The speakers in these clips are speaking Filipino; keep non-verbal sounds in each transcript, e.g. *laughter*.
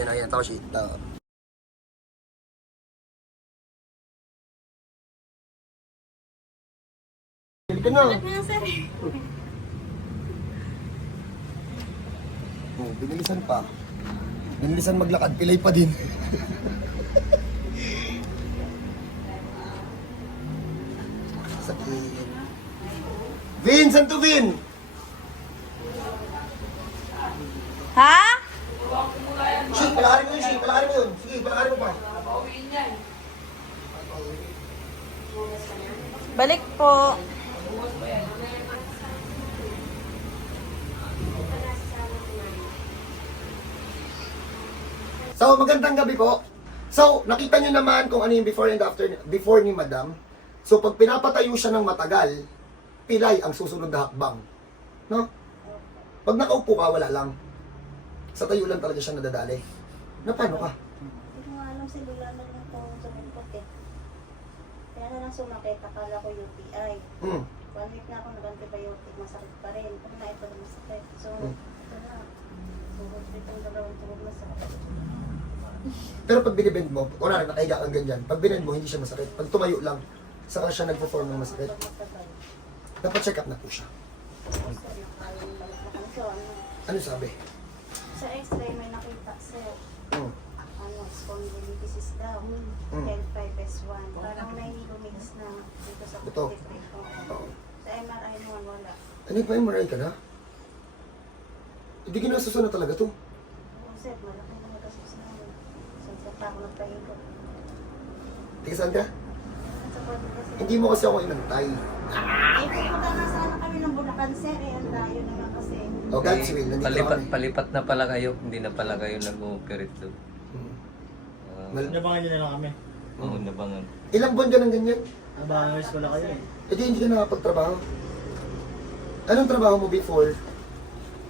Yan na, yan. Tapos shit. Uh, Ka na. Oh, binilisan pa. Binilisan maglakad, pilay pa din. *laughs* Sakit. Vin, saan to Vin? Ha? Palakarin mo yun, palakarin mo. Sige, palakarin mo pa. Balik po. So, magandang gabi po. So, nakita nyo naman kung ano yung before and after, before ni Madam. So, pag pinapatayo siya ng matagal, pilay ang susunod na hakbang. No? Pag nakaupo ka, wala lang. Sa tayo lang talaga siya nadadali. Na paano ka? Hindi ko nga alam sila wala na lang kung sumipot eh. Kaya na lang sumakit, akala ko UTI. Hmm. One week na ako nag-antibiotic, masakit pa rin. Kung na ito masakit. So, Hmm. ito na. Dito ang dalawang tugod masakit. Pero pag binibend mo, kunwari nakahiga kang ganyan, pag binend mo, hindi siya masakit. Pag tumayo lang, saka siya nag-perform ng masakit. Pag matagal. Dapat check up na po siya. Na. So, ano, Ano sabi? sa x-ray may nakita sir, Hmm. ano, spondylitis daw. Hmm. L5S1. Parang may lumix na dito sa Ito. Oo. Sa MRI naman wala. Ano pa MRI ka na? Hindi kinasusunod talaga to. Oo, sir, malaki na magasos namin. So, sa pa ako nagpahingo. Tika saan ka? Sa pwede kasi. Hindi mo kasi ako inantay. Eh, pupunta na sana kami ng Bulacan, sir. Eh, ang layo naman kasi. O, God's will, nandito Palipat, kami. palipat na pala kayo. Hindi na pala kayo nag-ooperate doon. Hmm. Mal- Nabangan nyo na lang kami. Oo, nabangan. Ilang buwan ka ng ganyan? Nabangan pala kayo eh. E di hindi ka nakapagtrabaho. Anong trabaho mo before?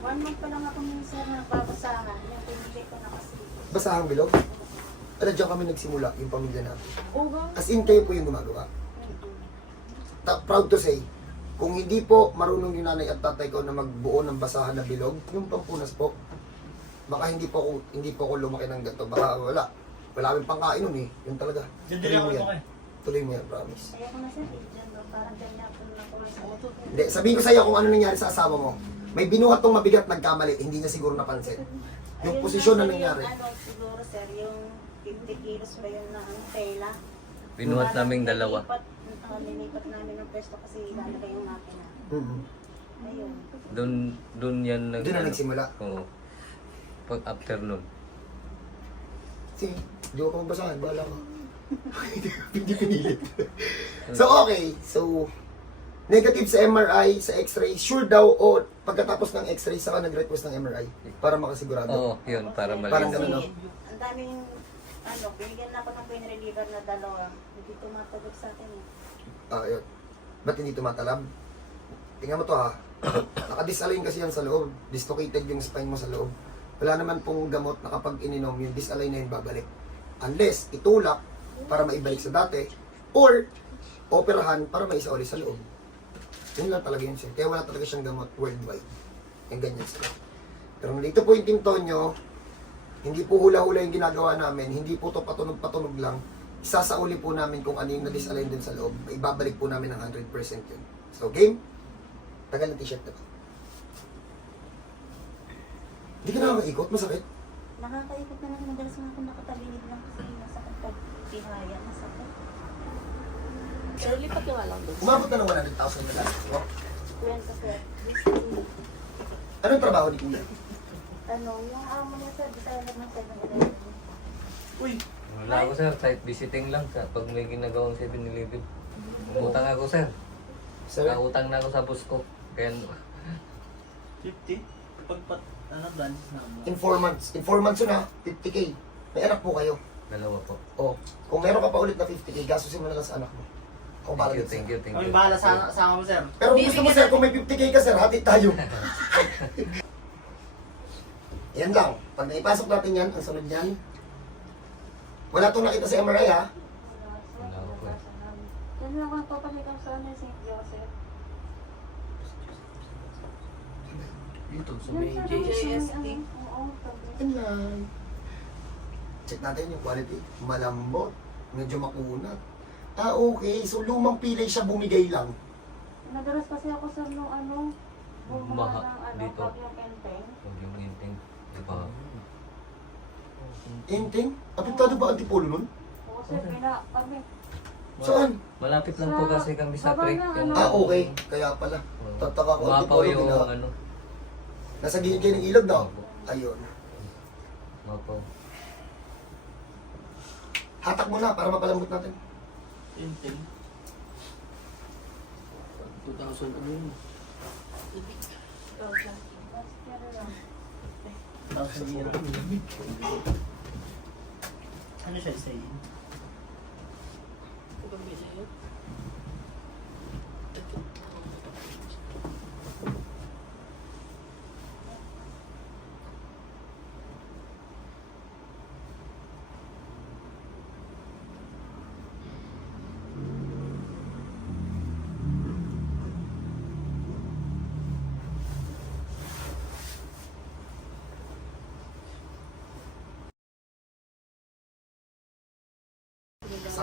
One month pa lang ako na nagbabasahan. Yung pinili ko na kasi. Basahang bilog? Ano dyan kami nagsimula, yung pamilya natin. Ugo? As in, kayo po yung gumagawa. Ta- proud to say, kung hindi po marunong yung nanay at tatay ko na magbuo ng basahan na bilog, yung pampunas po, baka hindi po ako, hindi po ako lumaki ng ganito. Baka wala. Wala kaming pangkain nun eh. Yun talaga. Diyan din Tuloy ako mo yan. lumaki. Tuloy mo yan, promise. Kaya ko na sir, eh, daw, parang ganyan ako na ko sa auto. Hindi, sabihin ko sa iyo kung ano nangyari sa asawa mo. May binuhat tong mabigat nagkamali, hindi niya siguro napansin. Yung Ayun posisyon na sir, nangyari. Yung, ano, siguro sir, yung 50 kilos ba yun na ano, tela. Binuhat Parang naming dalawa. nilipat, nilipat namin ng pwesto kasi ilalagay yung makina. Mhm. Ayun. Doon, doon yan nag... Doon na nagsimula. Oo. Pag afternoon. Sige, hindi ko pa magbasahan, bahala ko. *laughs* hindi pinilit. so okay, so negative sa MRI, sa X-ray, sure daw o pagkatapos ng X-ray saka nag-request ng MRI para makasigurado. Oo, yun. Para Parang malinis. ganun, no? Ang daming, ano, binigyan na ako ng pain reliever na dalawa. Hindi tumatagod sa akin eh. Ah, yun. Ba't hindi tumatalab? Tingnan mo to ha. *coughs* Nakadisalign kasi yan sa loob. Dislocated yung spine mo sa loob. Wala naman pong gamot na kapag ininom, yung disalign na yun babalik. Unless, itulak para maibalik sa dati, or operahan para maisa ulit sa loob. Yun lang talaga yun siya. Kaya wala talaga siyang gamot worldwide. Yung ganyan sila. Pero dito po yung Team Tonyo, hindi po hula-hula yung ginagawa namin, hindi po to patunog-patunog lang. Isasauli po namin kung ano yung na-disalign dun sa loob. Ibabalik po namin ng 100% yun. So, game? Tagal ng t-shirt na to. Hindi ka nakakaikot, masakit. Nakakaikot na lang, madalas nga ako nakatabilid lang kasi masakit pag tihaya, masakit. Pero lipat ka nga lang doon. Umabot na ng 100,000 na lang. Oh. Kwenta sir. Anong trabaho ni Kuya? Ano, yung amo niya sir, lang ng 7-Eleven. Uy! Wala ako sir. Site visiting lang. Sa, pag may ginagawang 7-Eleven. Umutang ako sir. Sir? Nakautang na ako sa bus ko. Kaya 50? Pag pat, ano, branches na mo. In 4 months. In 4 months yun ha, 50k. May anak po kayo. dalawa po. Oh, kung meron ka pa ulit na 50k, gastusin mo na lang sa anak mo. Ako bahala Thank you, sir. thank you, thank Kami you. bahala sa sama mo, sir. Pero kung gusto mo sir, kung may 50k ka sir, hati tayo. *laughs* *laughs* yan lang. Pag naipasok natin yan, ang sunod yan. Wala itong nakita sa MRI ha. Wala ako po eh. Yan lang ako nagpapaligaw sa ano, St. Joseph. Dito, sa JJSD. yung ano. Check natin yung quality. Malambot. Medyo makunat. Ah, okay. So, lumang pilay siya bumigay lang. Nadalas kasi ako sa nung ano, bumaba Baha ng ano, dito. pag yung enteng. Huwag yung inting. Diba? Inting? Apektado ba antipolo nun? Oo, sir, pina kami. Saan? Malapit lang po kasi kami sa creek. Yung, ano. Ah, okay. Kaya pala. Tataka ko, Umapaw antipolo yung bina. ano. Nasa gilid kayo ng ilog daw. Ayun. Umapaw. Hatak mo na para mapalambot natin. Intel. 2,000 ano yun? Tapos hindi na. Ano siya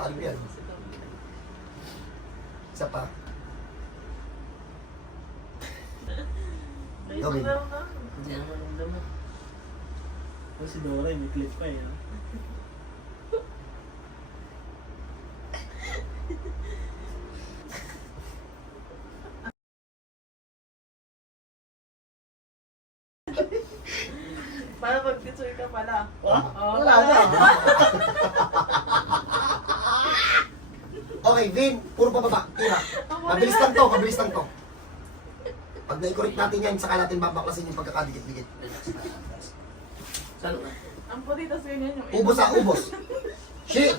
say? Sa kalbo yan. Isa pa. Gawin. Hindi naman naman. Oh, si Dora, may clip pa eh. ah. Para mag-picture ka pala. Ah? Wala na. *laughs* Okay, Vin, puro pababa. Tira. *laughs* Mabilis lang to, mabilis lang to. Pag na-correct natin yan, saka natin babaklasin yung pagkakadikit-dikit. Ka? Ang puti, tas ganyan yung Ubos ah, ubos. *laughs* Shit!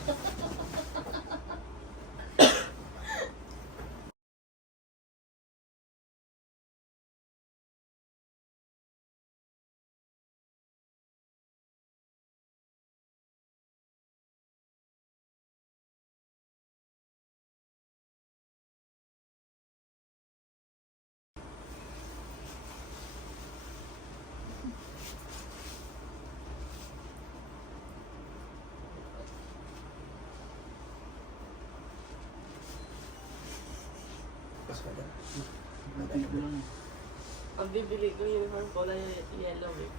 Ang bibili ko uniform kulay yellow eh.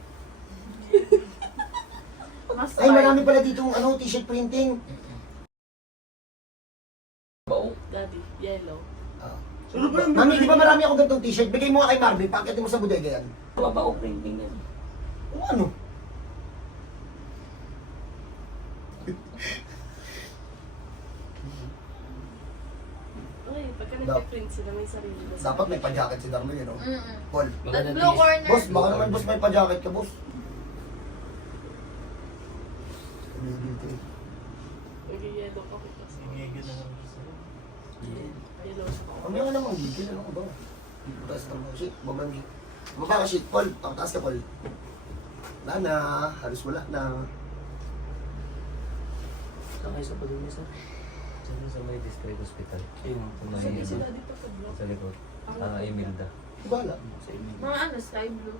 *laughs* Mas Ay, marami pala dito ano, t-shirt printing. Bao. Daddy, yellow. Ah. Mami, di ba marami akong ganitong t-shirt? Bigay mo nga kay Marvin, pakitin mo sa bodega yan. Mabao printing yan. O ano? Dap- nag-print sila, may sarili na Dapat may pa-jacket si Darmel, yun, no? Paul. Maganda blue corner. Boss, baka naman boss may pa-jacket ka, boss. Nag-yellow pa naman siya. Yellow siya. Ano yung namang gigil? Ano ko ba? Taas ng mga shit. Baba mo. Baba ka shit, Paul. Ang taas ka, Paul. Wala na. Halos wala na. Saan kayo sa pag-uwi sa? Diyan sa may district hospital. Ayun. Sa may Sabi sila dito sa blue. sa likod. Ah, Emilda. Wala. Sa inyo. Mga ano, sky blue.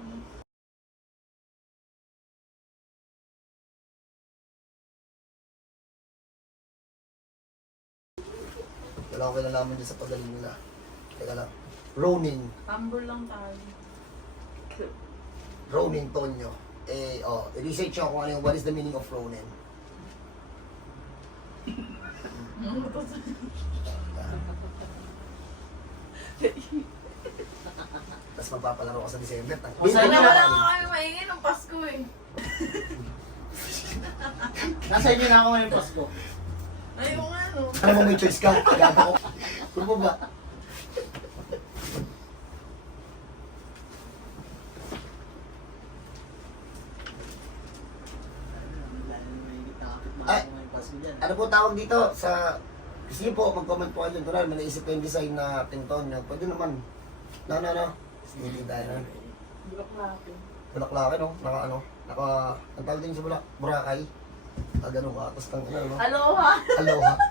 Wala akong kinalaman dyan sa pagaling nila. Teka lang. Ronin. Amber lang tayo. Ronin Tonyo. Eh, oh, research ako kung ano yung what is the meaning of Ronin. *laughs* Tapos magpapalaro ka sa December. Tang- Sana wala nga kayo maingin ng Pasko eh. Nasa inyo na ako ngayong Pasko. Ayaw nga no. Alam mo may choice ka. Gaba ko. Kung mo ba? Ay. Ano po tawag dito sa... Gusto niyo po, mag-comment po kayo. Kunwari, may naisip kayong design na tinton nyo. Pwede naman. No, no, no. Sige, tayo na. Bulaklaki, no? Naka ano? Naka... Ang tawag din sa bulak? Burakay. Ah, ganun ka. Tapos kang ano, no? Aloha! Aloha. *laughs*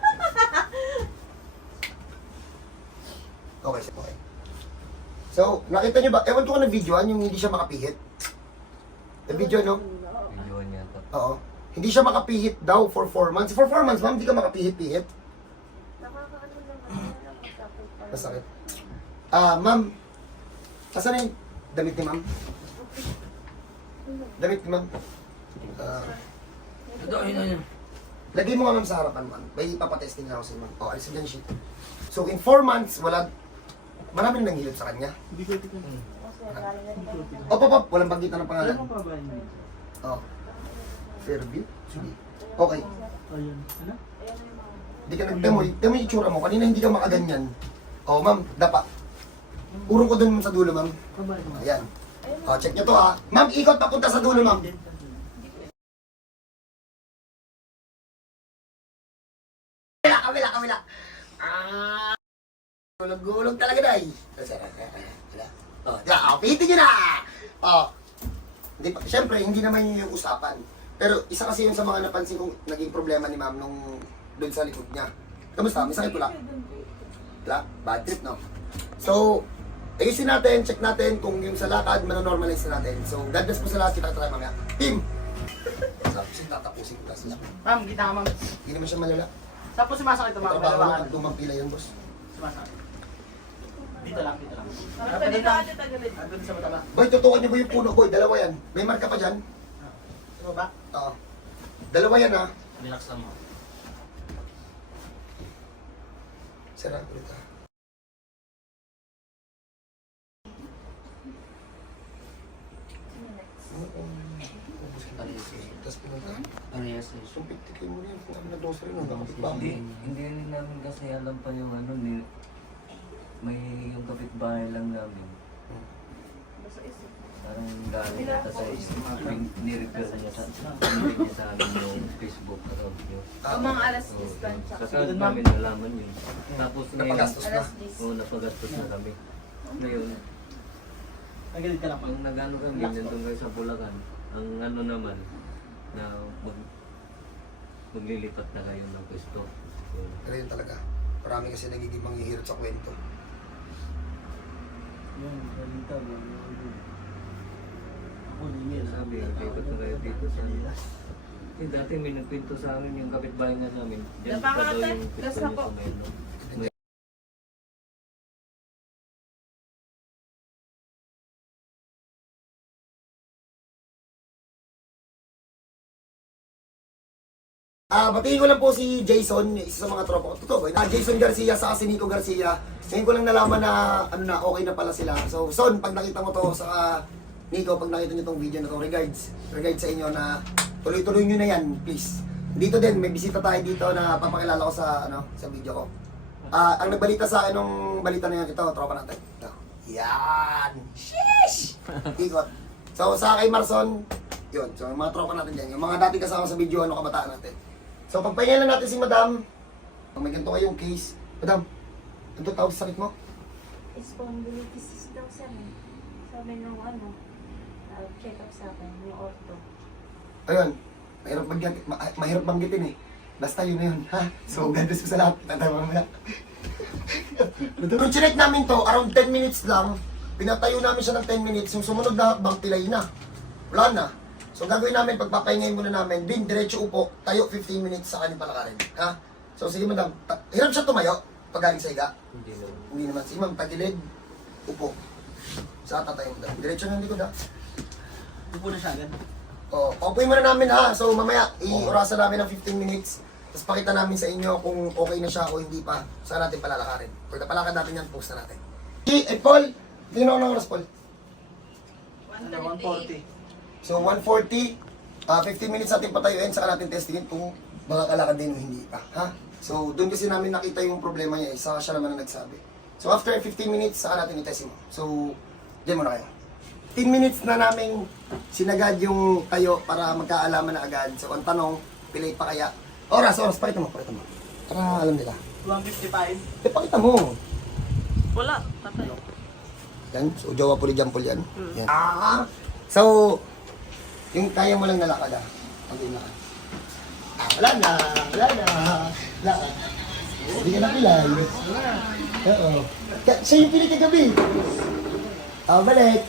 Okay, okay. So, nakita niyo ba? Ewan ko kung na-videoan yung hindi siya makapihit. Na-video, no? Videoan yata. Oo. Hindi siya makapihit daw for 4 months. For 4 months, ma'am, hindi ka makapihit-pihit. Nakakaano naman, masakit. Ah, ma'am. Asan na yung damit ni ma'am? Damit ni ma'am. Ah, Ito, ayun, ayun. lagay mo nga ma'am sa harapan, ma'am. May ipapatesting na ako sa ma'am. O, alisin dyan sheet. So, in 4 months, wala... Maraming nanghilot sa kanya. Hindi ko ito. Kasi galing na rin kami ng- Op, op, op. Walang banggitan ng pangalan. Mo pa ba yun? Oh. Fairview? Sige. Okay. Ayun. Ano? Hindi ka nagdamoy. Damo yung itsura mo. Kanina hindi ka makaganyan. Oh, ma'am. Dapa. Urong ko dun sa dulo, ma'am. Ayan. Oh, check nyo to, ha. Ma'am, ikot papunta sa dulo, ma'am. Kabila, kabila, kabila. Ah. Gulog-gulog talaga, day. Wala. Oh, yeah, oh, pihitin nyo na! Oh. Hindi pa, syempre, hindi naman yun yung usapan. Pero isa kasi yun sa mga napansin kong naging problema ni ma'am nung doon sa likod niya. Kamusta? May sakit wala? Wala? Bad trip, no? So, ayusin natin, check natin kung yung sa lakad, manonormalize na natin. So, God bless po sa lahat. Kita tayo mamaya. Team! Tapos tatapusin ko kasi. Ma'am, kita ka ma'am. Hindi naman siya malala. Po sumasakit ito ma'am? Trabaho Dalawa lang at lumang pila yun, boss. Sumasakit. Dito lang, dito lang. Pwede dito ate tagalid. Andun sa mataba. Boy, tutukan niyo ba yung puno, boy? Dalawa yan. May marka pa dyan? Sa baba? Oo. Dalawa yan, ha? Relax lang mo. Sarap ulit, ha? Tapos pinunta. Parehas eh. So, 50k mo na yun. Kung kami nag-grocery nun, nakapit ba? Hindi, hindi rin namin kasi alam pa yung ano, ni, may yung kapitbahay lang namin. Parang galing ata sa isip, nirefer niya sa, nirefer niya sa amin yung Facebook account niyo. Ah, mga alas Oo. 10 lang siya. Kasi namin nalaman yun. Tapos ngayon, Napagastos na. Alas 10. oo, napagastos na kami. Ngayon, Nagalit ka lang ang ma'am. nagano kami, nandun kayo sa Bulacan, ang ano naman, na mag, maglilipat na kayo ng pwesto. Pero yun talaga. Marami kasi nagiging manghihirap sa kwento. Yun, galing ka. Limil. Sabi, lipat na kayo dito sa... Eh, dati may nagkwento sa amin yung kapitbahay nga namin. Diyan pa daw Napakate, yung gas na po. sa Melo. Ah, batiin ko lang po si Jason, isa sa mga tropa ko. Totoo ba? Ah, Jason Garcia sa si Nico Garcia. Ngayon ko lang nalaman na ano na okay na pala sila. So, Son, pag nakita mo to sa Nico, pag nakita niyo tong video na to, regards. Regards sa inyo na tuloy-tuloy niyo na yan, please. Dito din, may bisita tayo dito na papakilala ko sa ano, sa video ko. Ah, ang nagbalita sa akin nung balita na yan, ito, tropa natin. Ito. Yan! Sheesh! *laughs* Ikot. So, sa kay Marson, yun. So, yung mga tropa natin dyan. Yung mga dating kasama sa video, ano kabataan natin. So, pagpahinga lang natin si Madam. Kung may ganito kayong case. Madam, ano tawag sa sakit mo? Spondylitis daw sir. eh. Sabi nung ano, uh, check up sa akin, yung ortho. Ayun. Mahirap banggit, ma- mahirap banggitin eh. Basta yun na yun, ha? So, God bless po sa lahat. Tatay mamaya. Nung chinek namin to, around 10 minutes lang, pinatayo namin siya ng 10 minutes, yung sumunod na hakbang, pilay na. Wala na. So, gagawin namin, pagpapahingayin muna namin, din, diretso upo, tayo 15 minutes sa kanyang palakarin. Ha? So, sige madam, hirap siya tumayo pag galing sa higa. Hindi naman. Hindi naman. Sige ma'am, tagilid, upo. Sa tatay mo daw. Diretso ng likod ha. Upo na siya agad. Oh, upuin muna namin ha. So mamaya, i-orasan namin ng 15 minutes. Tapos pakita namin sa inyo kung okay na siya o hindi pa. Saan natin palalakarin. Pag napalakad natin yan, post na natin. Eh, eh Paul, tingnan ko ng oras, Paul. Ano, 140. So 140, ah 15 minutes natin patayuin, saka natin testingin kung makakalakad din o hindi pa. Ha? So doon kasi namin nakita yung problema niya, isa siya naman ang nagsabi. So after 15 minutes, saka natin i-test mo. So, diyan muna kayo. 15 minutes na namin sinagad yung tayo para magkaalaman na agad. So ang tanong, pilay pa kaya? Oras, oras, pakita mo, pakita mo. Para alam nila. 155. Eh, pakita mo. Wala, patay. Yan, so jowa po ni Jampol yan. yan. Ah, so, yung kaya mo lang nalakad ah. Pag lakad. Ah, wala na, wala na. Lakad. Hindi ka na pilay. Oo. Ka- Siya yung pili kagabi. Ah, balik.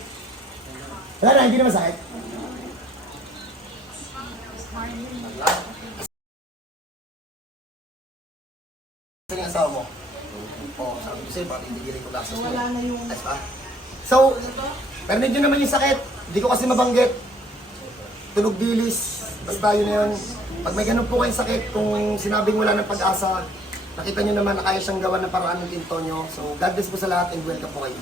Wala na, hindi na masakit. Saan yung asawa mo? Oo, sabi ko sa'yo, bakit hindi ko gastos mo? Wala na yung... Ayos? So, pero medyo naman yung sakit. Hindi ko kasi mabanggit. Tunog bilis. Basta yun na yun. Pag may ganun po kayong sakit, kung sinabing wala ng pag-asa, nakita nyo naman na kaya siyang gawa ng paraan ng tinto nyo. So, God bless po sa lahat and welcome po kayo.